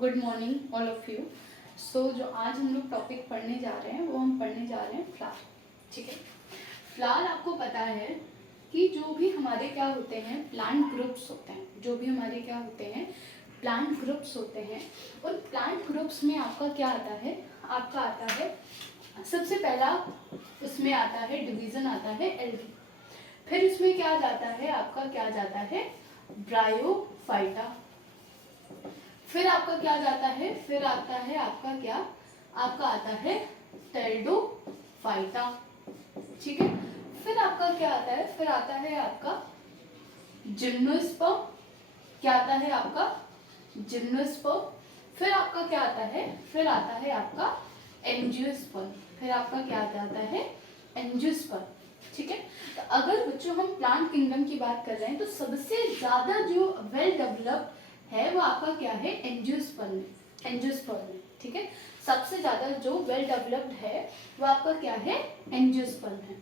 Good morning all of you. So जो आज हम लोग टॉपिक पढ़ने जा रहे हैं वो हम पढ़ने जा रहे हैं फ्लावर। ठीक है, फ्लावर आपको पता है कि जो भी हमारे क्या होते हैं प्लांट ग्रुप्स होते हैं, जो भी हमारे क्या होते हैं प्लांट ग्रुप्स होते हैं। और प्लांट ग्रुप्स में आपका क्या आता है, आपका आता है सबसे पहला उसमें आता है डिवीजन आता है एल्गी। फिर उसमें क्या जाता है आपका, क्या जाता है ब्रायोफाइटा। फिर आपका क्या जाता है, फिर आता है आपका क्या, आपका आता है टेरिडोफाइटा। ठीक है, फिर आपका क्या आता है, फिर आता है आपका जिम्नोस्पर्म। क्या आता है आपका जिम्नोस्पर्म। फिर आपका क्या आता है, फिर आता है आपका एंजियोस्पर्म। फिर आपका क्या आता है एंजियोस्पर्म। ठीक है, तो अगर बच्चों हम प्लांट किंगडम की बात कर रहे हैं तो सबसे ज्यादा जो वेल डेवलप्ड है वो आपका क्या है एंजियोस्पर्म। एंजियोस्पर्म, ठीक है, सबसे ज्यादा जो वेल डेवलप्ड है वो आपका क्या है एंजियोस्पर्म है।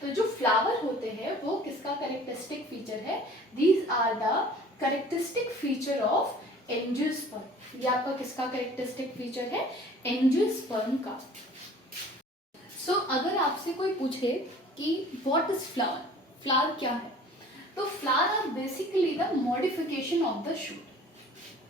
तो जो फ्लावर होते हैं वो किसका कैरेक्टरिस्टिक फीचर है, these are the characteristic feature of angiosperm. ये आपका किसका कैरेक्टरिस्टिक फीचर है, एंजियोस्पर्म का। सो अगर आपसे कोई पूछे कि व्हाट इज फ्लावर, फ्लावर क्या है, तो flower are basically the modification of the shoot.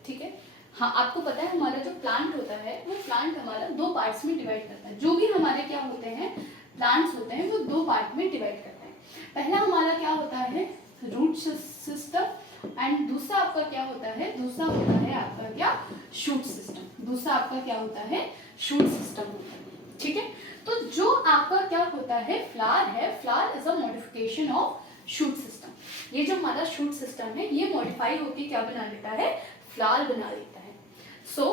ठीक है, हाँ आपको पता है हमारा जो प्लांट होता है वो प्लांट हमारा दो पार्ट्स में डिवाइड करता है। जो भी हमारे क्या होते हैं प्लांट्स होते हैं वो दो पार्ट में डिवाइड करते हैं। पहला हमारा क्या होता है रूट सिस्टम एंड दूसरा आपका क्या होता है, दूसरा होता है आपका क्या शूट सिस्टम। दूसरा आपका क्या होता है शूट सिस्टम होता है। ठीक है, तो जो आपका क्या होता है फ्लावर है, flower is a modification of shoot system. ये जो हमारा शूट सिस्टम है ये मॉडिफाई होकर क्या बना लेता है, फ्लावर बना लेता है। So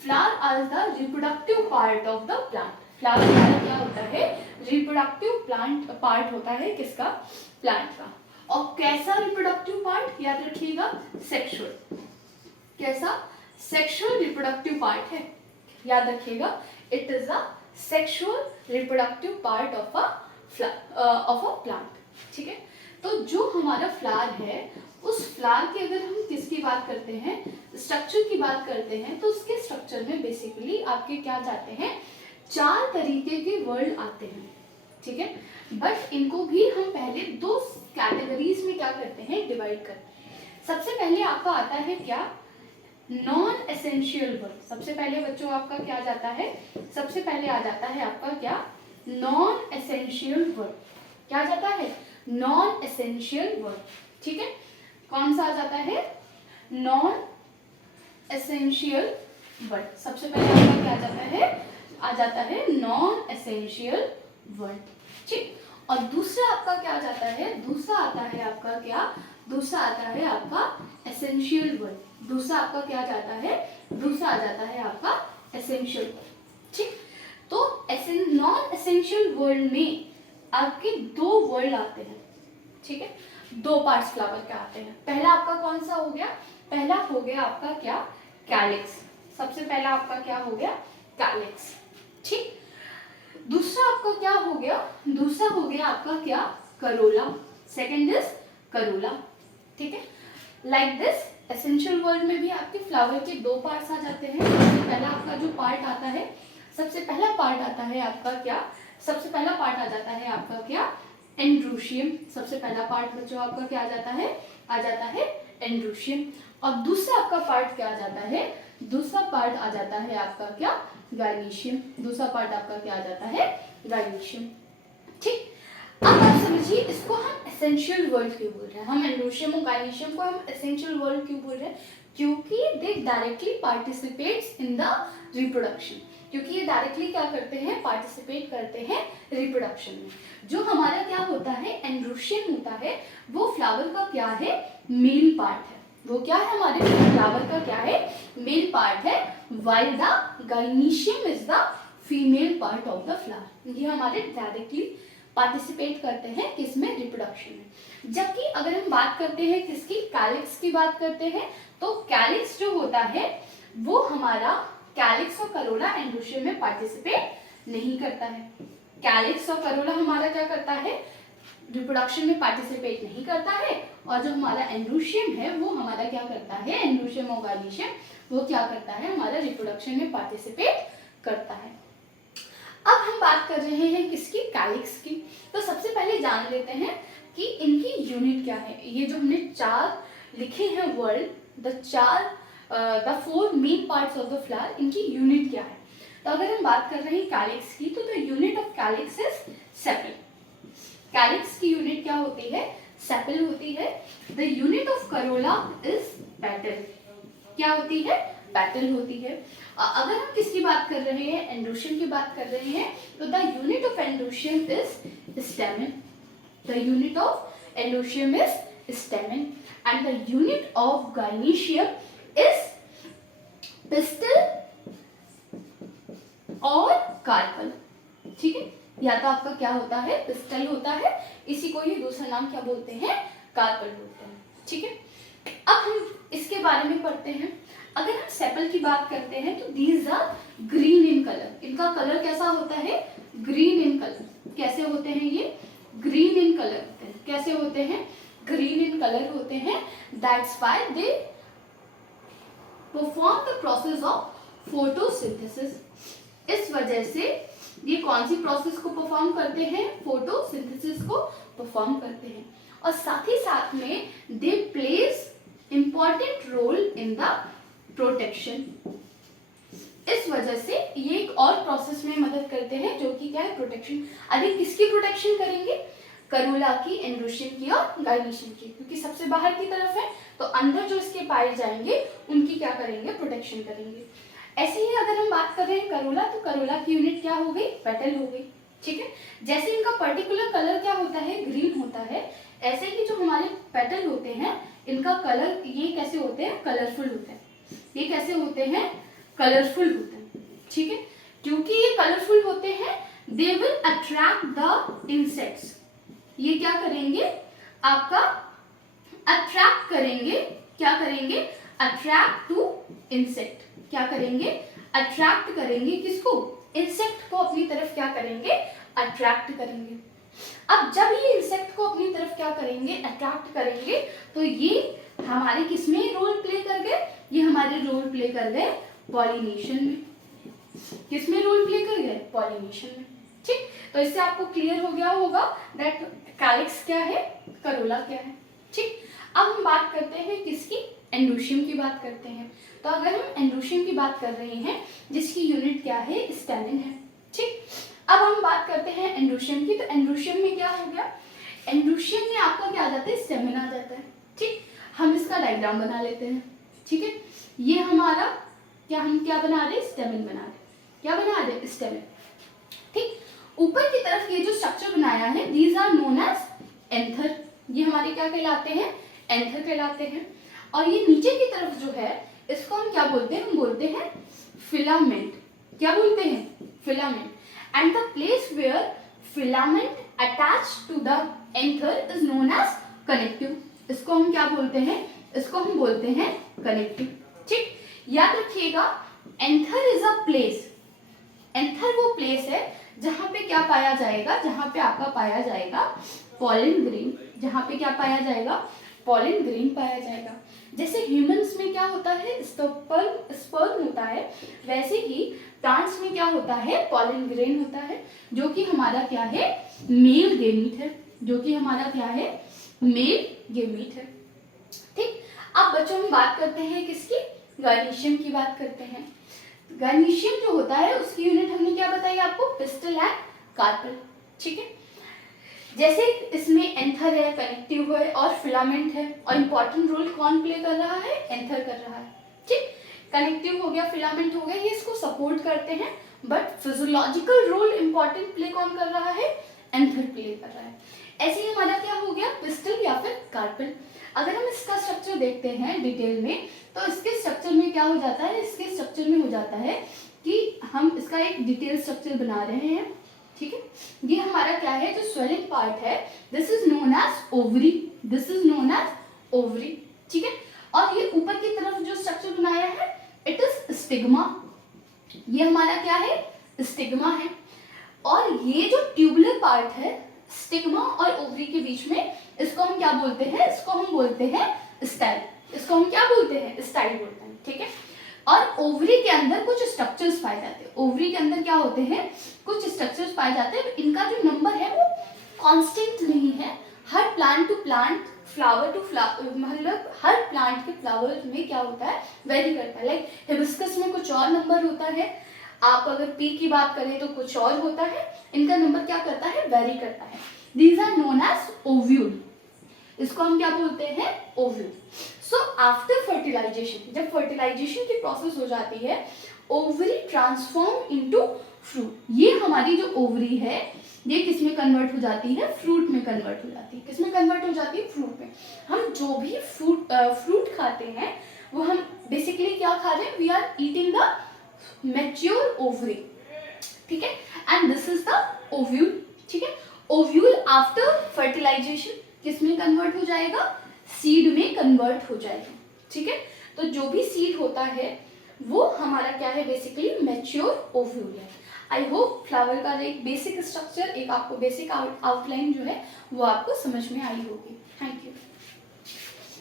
flower are the reproductive part of the plant. Flower हमारा क्या होता है रिप्रोडक्टिव प्लांट पार्ट होता है किसका, प्लांट का। और कैसा रिप्रोडक्टिव पार्ट, याद रखिएगा सेक्सुअल। कैसा, सेक्सुअल रिप्रोडक्टिव पार्ट है, याद रखिएगा it is a sexual reproductive part of a plant. ठीक है, तो जो हमारा फ्लावर है उस फ्लावर की अगर हम किसकी बात करते हैं, स्ट्रक्चर की बात करते हैं, तो उसके स्ट्रक्चर में बेसिकली आपके क्या जाते हैं, चार तरीके के वर्ड आते हैं। ठीक है, बट इनको भी हम पहले दो कैटेगरीज में क्या करते हैं डिवाइड करते हैं। सबसे पहले आपका आता है क्या नॉन एसेंशियल वर्ड। सबसे पहले बच्चों आपका क्या जाता है, सबसे पहले आ जाता है आपका क्या नॉन एसेंशियल वर्ड। क्या जाता है नॉन एसेंशियल वर्ड। ठीक है, कौन सा आ जाता है नॉन एसेंशियल वर्ड। सबसे पहले आपका क्या आ जाता है, आ जाता है नॉन एसेंशियल वर्ड। ठीक, और दूसरा आपका क्या आ जाता है, दूसरा आता है आपका क्या, दूसरा आता है आपका एसेंशियल वर्ड। दूसरा आपका क्या जाता है, दूसरा आ जाता है आपका एसेंशियल वर्ड। ठीक, तो नॉन एसेंशियल वर्ड में आपके दो वर्ड आते हैं। ठीक है, दो पार्ट्स फ्लावर के आते हैं। पहला आपका कौन सा हो गया, पहला हो गया आपका क्या कैलिक्स। सबसे पहला आपका क्या हो गया कैलिक्स। ठीक, दूसरा आपका क्या हो गया, दूसरा हो गया आपका क्या करोला। Second is Corolla. ठीक है, लाइक दिस एसेंशियल वर्ड में भी आपके फ्लावर के दो पार्ट्स आ जाते हैं। सबसे पहला आपका जो पार्ट आता है, सबसे पहला पार्ट आता है आपका क्या, सबसे पहला पार्ट आ जाता है आपका क्या एंड्रोशियम। सबसे पहला पार्ट बच्चों आपका क्या आ जाता है, आ जाता है एंड्रोशियम। और दूसरा आपका पार्ट क्या आ जाता है, दूसरा पार्ट आ जाता है आपका क्या गाइनीशियम। दूसरा पार्ट आपका क्या आ जाता है गाइनीशियम। ठीक, अब आप समझिए इसको हम एसेंशियल वर्ड क्यों बोल रहे हैं, हम एंड्रोशियम और गाइनीशियम को हम एसेंशियल वर्ड क्यों बोल रहे हैं, क्योंकि दे directly participates in the reproduction. क्योंकि ये डायरेक्टली क्या करते हैं, पार्टिसिपेट करते हैं रिप्रोडक्शन में। जो हमारा क्या होता है एंड्रोशियम होता है वो फ्लावर का क्या है मेल पार्ट है। वो क्या है हमारे फ्लावर का क्या है मेल पार्ट है, while the gynoecium is the female part of the flower। ये हमारे डायरेक्टली पार्टिसिपेट करते हैं किसमें, रिप्रोडक्शन में। जबकि अगर हम बात करते हैं किसकी, कैलिक्स की बात करते हैं, तो कैलिक्स जो होता है वो हमारा कैलिक्स और करोला एंड्रोशियम में पार्टिसिपेट नहीं करता है। कैलिक्स और करोला हमारा क्या करता है रिप्रोडक्शन में पार्टिसिपेट नहीं करता है, और जो हमारा एंड्रोशियम है वो हमारा क्या करता है, एंड्रोशियम और गाइनीशियम वो क्या करता है, हमारा रिप्रोडक्शन में पार्टिसिपेट करता है। अब हम बात कर रहे हैं किसकी, कैलिक्स की। तो सबसे पहले जान लेते हैं कि इनकी यूनिट क्या है। ये जो हमने 4 लिखे हैं word, the 4 main parts of the flower, इनकी यूनिट क्या है। तो अगर हम बात कर रहे हैं कैलिक्स की, तो the unit of calyx is sepal. Calyx की यूनिट क्या होती है, सेपल होती है। The unit of Corolla is petal. क्या होती है, पेटल होती है। अगर हम किसकी बात कर रहे हैं, एंड्रोशियम की बात कर रहे हैं, तो the unit of androecium is stamen. The unit of androecium is stamen and the unit of gynoecium is pistil और कार्पल। ठीक है, या तो आपका क्या होता है, पिस्टल होता है, इसी को ही दूसरा नाम क्या बोलते हैं, कार्पल बोलते हैं। ठीक है, अब हम इसके बारे में पढ़ते हैं। अगर हम सेपल की बात करते हैं तो these are green in colour. इनका कलर कैसा होता है, ग्रीन इन कलर। कैसे होते हैं ये, ग्रीन इन कलर होते हैं। कैसे होते हैं, ग्रीन इन कलर होते हैं। That's why they perform the process of photosynthesis. इस वजह से ये कौन सी प्रोसेस को परफॉर्म करते हैं, फोटोसिंथेसिस को परफॉर्म करते हैं। और साथ ही साथ में they place important role in the protection. इस वजह से ये एक और प्रोसेस में मदद करते हैं, जो कि क्या है, प्रोटेक्शन। अभी किसकी प्रोटेक्शन करेंगे, करोला की, एंड्रोशियम की और गायनीशियम की, क्योंकि सबसे बाहर की तरफ है, तो अंदर जो इसके पाए जाएंगे उनकी क्या करेंगे, प्रोटेक्शन करेंगे। ऐसे ही अगर हम बात कर रहे हैं करोला, तो करोला की यूनिट क्या हो गई, पेटल हो गई। ठीक है, जैसे इनका पर्टिकुलर कलर क्या होता है, ग्रीन होता है, ऐसे ही जो हमारे पेटल होते हैं, इनका कलर ये कैसे होते हैं, कलरफुल होते हैं। ये कैसे होते हैं, कलरफुल होते हैं। ठीक है, क्योंकि ये कलरफुल होते हैं, they will attract the insects. ये क्या करेंगे, आपका अट्रैक्ट करेंगे। क्या करेंगे, अट्रैक्ट टू इंसेक्ट। क्या करेंगे, अट्रैक्ट करेंगे किसको, इंसेक्ट को अपनी तरफ क्या करेंगे, अट्रैक्ट करेंगे। अब जब ये इंसेक्ट को अपनी तरफ क्या करेंगे, अट्रैक्ट करेंगे, तो ये हमारे किसमें रोल प्ले कर गए, ये हमारे रोल प्ले कर गए पॉलिनेशन में। किसमें रोल प्ले कर गए, पॉलिनेशन में। ठीक, तो इससे आपको क्लियर हो गया होगा दैट कैलिक्स क्या है, करोला क्या है। ठीक, अब हम बात करते हैं किसकी, एंड्रोशियम की बात करते हैं। तो अगर हम एंड्रोशियम की बात कर रहे हैं, जिसकी यूनिट क्या है, स्टेमिन है। ठीक, अब हम बात करते हैं एंड्रोशियम की। तो एंड्रोशियम में क्या हो गया, एंड्रोशियम में आपका क्या आ जाता है, स्टेमिन आ जाता है। ठीक, हम इसका डायग्राम बना लेते हैं। ठीक है, ये हमारा क्या, हम क्या बना रहे, स्टेमिन बना रहे। क्या बना रहे, स्टेमिन। ठीक, ऊपर की तरफ ये जो स्ट्रक्चर बनाया है, these are known as anther. ये हमारे क्या कहलाते हैं, एंथर कहलाते हैं। और ये नीचे की तरफ जो है, इसको हम क्या बोलते हैं, हम बोलते हैं फिलामेंट। क्या बोलते हैं, filament. And the place where filament attach to the anther is known as connective. इसको हम क्या बोलते हैं, इसको हम बोलते हैं कनेक्टिव। ठीक, याद रखिएगा, anther is a place. Anther वो प्लेस है जहां पे क्या पाया जाएगा, जहां पे आपका पाया जाएगा पॉलन ग्रेन। जहां पे क्या पाया जाएगा, पॉलन ग्रेन पाया जाएगा। जैसे ह्यूमंस में क्या होता है, स्पर्म होता है, वैसे ही प्लांट्स में क्या होता है, पॉलन ग्रेन होता है, जो कि हमारा क्या है, मेल गेमीट है। जो कि हमारा क्या है, मेल गेमीट है। ठीक, अब बच्चों हम बात करते हैं किसकी, गायनीशियम की बात करते हैं। गायनीशियम जो होता है, उसकी यूनिट हमने क्या बताई आपको, पिस्टल एंड कार्पल। ठीक है, जैसे इसमें एंथर है, कनेक्टिव है और फिलामेंट है, और इंपॉर्टेंट रोल कौन प्ले कर रहा है, एंथर कर रहा है। ठीक, कनेक्टिव हो गया, फिलामेंट हो गया, ये इसको सपोर्ट करते हैं, but physiological role important play कौन कर रहा है, एंथर प्ले कर रहा है। ऐसे ही हमारा क्या हो गया, पिस्टल या फिर कार्पल। अगर हम इसका स्ट्रक्चर देखते हैं डिटेल में, तो इसके स्ट्रक्चर में क्या हो जाता है, इसके स्ट्रक्चर में हो जाता है कि हम इसका एक डिटेल स्ट्रक्चर बना रहे हैं। ठीक है, ये हमारा क्या है, जो स्वेलिंग पार्ट है, this is known as ovary. This is known as ovary. ठीक है, और ये ऊपर की तरफ जो स्ट्रक्चर बनाया है, इट इज स्टिग्मा। ये हमारा क्या है, स्टिग्मा है। और ये जो ट्यूबुलर पार्ट है, स्टिग्मा और ओवरी के बीच में, इसको हम क्या बोलते हैं, इसको हम बोलते हैं स्टाइल। इसको हम क्या बोलते हैं, स्टाइल बोलते हैं। ठीक है, और ओवरी के अंदर कुछ स्ट्रक्चर्स पाए जाते हैं। ओवरी के अंदर क्या होते हैं, कुछ स्ट्रक्चर्स पाए जाते हैं। इनका जो नंबर है वो कांस्टेंट नहीं है। हर plant to plant, flower to flower, मतलब हर प्लांट के फ्लावर में क्या होता है, वेरी करता है। लाइक हिबिस्कस में कुछ और नंबर होता है, आप अगर पी की बात करें तो कुछ और होता है। इनका नंबर क्या करता है, वेरी करता है। These are known as ovule. इसको हम क्या बोलते हैं, ओव्यूल। सो आफ्टर फर्टिलाइजेशन, जब फर्टिलाइजेशन की प्रोसेस हो जाती है, ओवरी ट्रांसफॉर्म इनटू फ्रूट। ये हमारी जो ओवरी है ये किस में कन्वर्ट हो जाती है, फ्रूट में कन्वर्ट हो जाती है। किस में कन्वर्ट हो जाती है, फ्रूट में। हम जो भी फ्रूट खाते हैं वो हम बेसिकली क्या खा रहे हैं, we are eating the mature ovary, ठीक है। And this is the ovule, ठीक है। ओव्यूल आफ्टर फर्टिलाइजेशन किस में कन्वर्ट हो जाएगा, सीड में कन्वर्ट हो जाएगा, ठीक है। तो जो भी सीड होता है वो हमारा क्या है, बेसिकली मैच्योर ओव्यूल है। आई होप फ्लावर का एक बेसिक स्ट्रक्चर, एक आपको बेसिक आउटलाइन जो है वो आपको समझ में आई होगी। Thank you.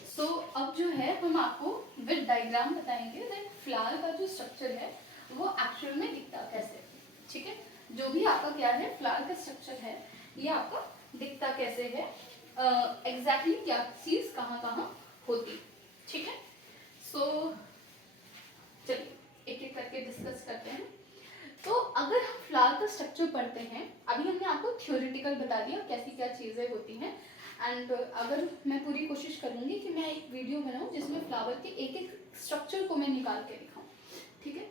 सो अब जो है हम आपको विद डायग्राम बताएंगे दैट फ्लावर का जो स्ट्रक्चर है वो एक्चुअल में दिखता कैसे, ठीक है। जो भी आपका क्या है, फ्लावर का स्ट्रक्चर है ये आपका दिखता कैसे है, एग्जैक्टली क्या चीज कहाँ कहाँ होती, ठीक है। सो चलिए एक एक करके डिस्कस करते हैं। तो अगर हम फ्लावर का स्ट्रक्चर पढ़ते हैं, अभी हमने आपको थ्योरेटिकल बता दिया कैसी क्या चीज़ें होती हैं। एंड अगर मैं पूरी कोशिश करूँगी कि मैं एक वीडियो बनाऊँ जिसमें फ्लावर के एक एक स्ट्रक्चर को मैं निकाल के दिखाऊँ, ठीक है।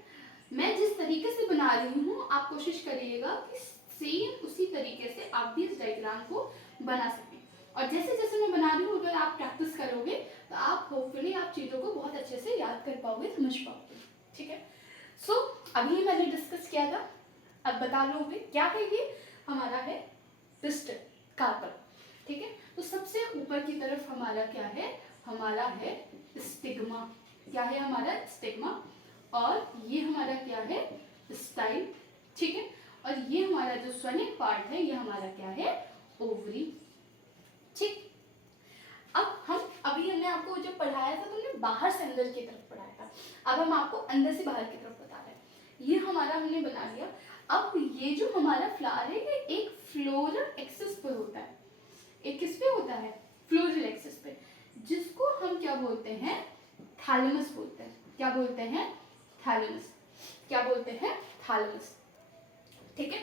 मैं जिस तरीके से बना रही हूँ आप कोशिश करिएगा कि सेम उसी तरीके से आप भी इस डायग्राम को बना सकें। और जैसे जैसे मैं बना रही हूँ अगर आप प्रैक्टिस करोगे तो आप होपफुली आप चीज़ों को बहुत अच्छे से याद कर पाओगे, समझ पाओगे, ठीक है। सो अभी मैंने डिस्कस किया था, अब बता लोगे क्या है, ये हमारा है पिस्टल, कार्पल, ठीक है। तो सबसे ऊपर की तरफ हमारा क्या है, हमारा है स्टिग्मा। क्या है हमारा स्टिग्मा, और ये हमारा क्या है, स्टाइल, ठीक है। और ये हमारा जो स्वनिक पार्ट है ये हमारा क्या है, ओवरी, ठीक। अब हम अभी हमने आपको जब पढ़ाया था तो हमने बाहर से अंदर की तरफ पढ़ाया था, अब हम आपको अंदर से बाहर की तरफ बता रहे हैं। ये हमारा हमने बना लिया। अब ये जो हमारा फ्लावर है ये एक फ्लोरल एक्सिस पर होता है, एक किस पे होता है, फ्लोरल एक्सिस पे, जिसको हम क्या बोलते हैं, थैलेमस बोलते हैं। क्या बोलते हैं, थैलेमस। क्या बोलते हैं, थैलेमस, ठीक है।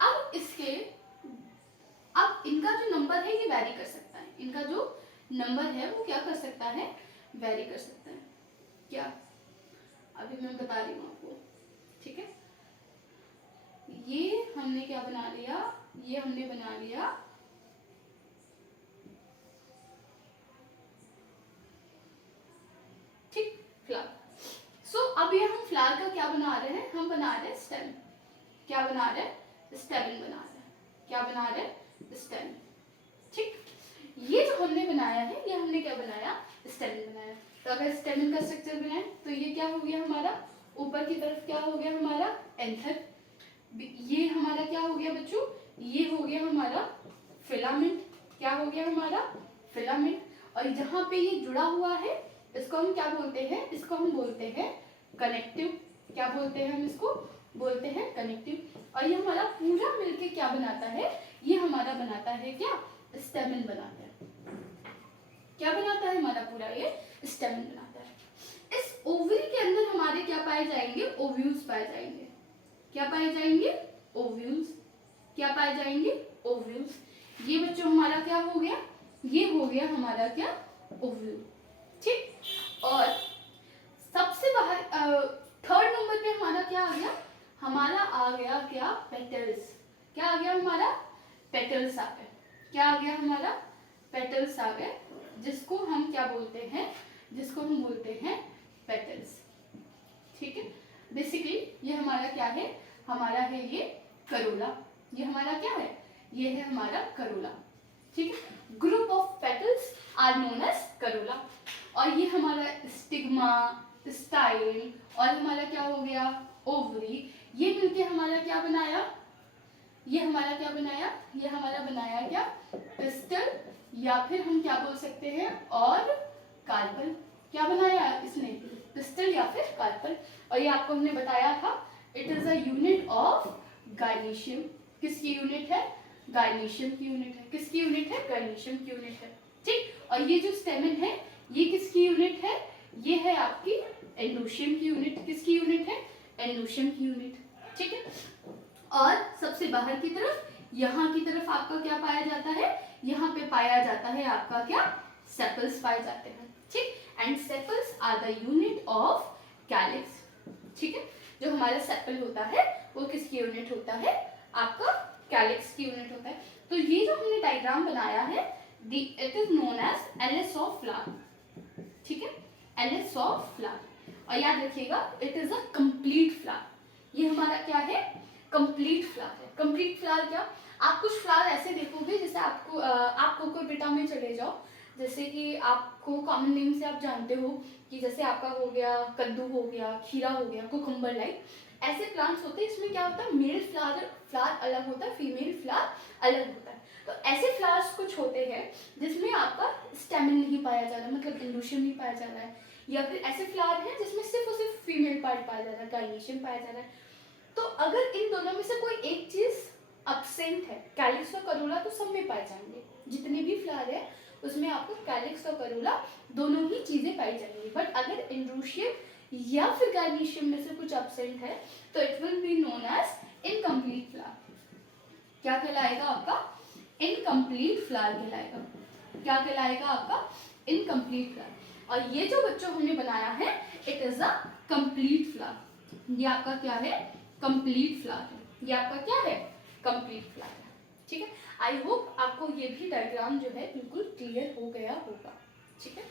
अब इसके, अब इनका जो नंबर है ये वैरी कर सकता है, इनका जो नंबर है वो क्या कर सकता है, वैरी कर सकता है। क्या, अभी मैं बता रही हूँ आपको, ठीक है। ये हमने क्या बना लिया, ये हमने बना लिया ठीक फ्लावर। सो अब ये हम फ्लावर का क्या बना रहे हैं, हम बना रहे हैं स्टेम। क्या बना रहे हैं, स्टेमिन बना रहे हैं। क्या बना रहे हैं, स्टेमिन, ठीक। ये जो हमने बनाया है ये हमने क्या बनाया, स्टेमिन बनाया। तो अगर स्टेमिन का स्ट्रक्चर बनाए तो ये क्या हो गया हमारा, ऊपर की तरफ क्या हो गया हमारा, एंथर। ये हमारा क्या हो गया बच्चों, ये हो गया हमारा फिलामेंट। क्या हो गया हमारा, फिलामेंट। और जहाँ पे ये जुड़ा हुआ है इसको हम क्या बोलते हैं, इसको हम बोलते हैं कनेक्टिव। क्या बोलते हैं हम इसको, बोलते हैं कनेक्टिव। और ये हमारा पूरा मिलके क्या बनाता है, ये हमारा बनाता है क्या, स्टेमिन बनाता है। क्या बनाता है हमारा पूरा, ये स्टेमिन बनाता है। इस ओवरी के अंदर हमारे क्या पाए जाएंगे, ओव्यूल्स पाए जाएंगे। क्या पाए जाएंगे, ओव्यूल्स। क्या पाए जाएंगे, ओव्यूल्स। ये बच्चों हमारा क्या हो गया, ये हो गया हमारा क्या, ओव्यूल, ठीक। और सबसे बाहर थर्ड नंबर पे हमारा क्या आ गया, हमारा आ गया क्या, पेटल्स। क्या आ गया हमारा, पेटल्स आ गए। क्या आ गया हमारा, पेटल्स आ गए, जिसको हम क्या बोलते हैं, जिसको हम बोलते हैं पेटल्स, ठीक है। बेसिकली ये हमारा क्या है, हमारा है ये करोला। ये हमारा क्या है, ये है हमारा करोला, ठीक है। Group of petals are known as corolla. और ये हमारा स्टिग्मा, स्टाइल, और हमारा क्या हो गया, ओवरी। ये मिलके हमारा क्या बनाया, ये हमारा क्या बनाया, ये हमारा बनाया क्या, पिस्टल, या फिर हम क्या बोल सकते हैं, और कार्पल। क्या बनाया इसने, पिस्टल या फिर कार्पल। और ये आपको हमने बताया था it is a unit of gynoecium. किसकी यूनिट है? गायनीशियम की यूनिट है। किसकी यूनिट है? गायनीशियम की यूनिट है। ठीक, और ये जो स्टेमन है ये किसकी यूनिट है? ये है आपकी एंडोशियम की यूनिट। किसकी यूनिट है? एंडोशियम की यूनिट। ठीक है, और सबसे बाहर की तरफ यहाँ की तरफ आपका क्या पाया जाता है? यहाँ पे पाया जाता है आपका क्या? सेपल्स पाए जाते हैं। ठीक, and sepals are the unit of calyx. ठीक है, जो हमारा सेपल होता है वो किसकी यूनिट होता है? आपका कैलिक्स की यूनिट होता है। तो ये जो हमने डायग्राम बनाया है इट इज नोन एज एलिस ऑफ फ्लावर। ठीक है, एलिस ऑफ फ्लावर। और याद रखिएगा it is a complete flower. ये हमारा क्या है? कंप्लीट फ्लावर है। कंप्लीट फ्लावर क्या? आप कुछ फ्लावर ऐसे देखोगे जैसे आप कोकोपेटा में चले जाओ, जैसे कि आपको कॉमन नेम से आप जानते हो कि जैसे आपका हो गया कद्दू, हो गया खीरा, हो गया कुकुम्बर, लाइक ऐसे प्लांट्स होते हैं। इसमें क्या होता है? मेल फ्लावर अलग होता है, फीमेल फ्लावर अलग होता है। तो ऐसे फ्लावर्स कुछ होते हैं जिसमें आपका स्टेमन नहीं पाया जा रहा, मतलब एंडोशियम नहीं पाया जा रहा है, या फिर ऐसे फ्लावर हैं जिसमें सिर्फ और सिर्फ फीमेल पार्ट पाया जा रहा है, गायनीशियम पाया जा रहा है। तो अगर इन दोनों में से कोई एक चीज अब्सेंट है, कैलिक्स और करोला तो सब में पाए जाएंगे, जितने भी फ्लावर है उसमें आपको कैलिक्स और करोला दोनों ही चीजें पाई जाएंगी। बट अगर एंड्रोशियम या फिर गायनीशियम में से कुछ अब्सेंट है तो it will be known as incomplete flower. क्या कहलाएगा आपका? इनकम्प्लीट फ्लावर कहलाएगा। क्या कहलाएगा आपका? Incomplete flower. और ये जो बच्चों हमने बनाया है it is a complete flower. ये आपका क्या है? कंप्लीट फ्लावर है। ये आपका क्या है? कंप्लीट फ्लावर है। ठीक है, आई होप आपको ये भी डायग्राम जो है बिल्कुल क्लियर हो गया होगा। ठीक है।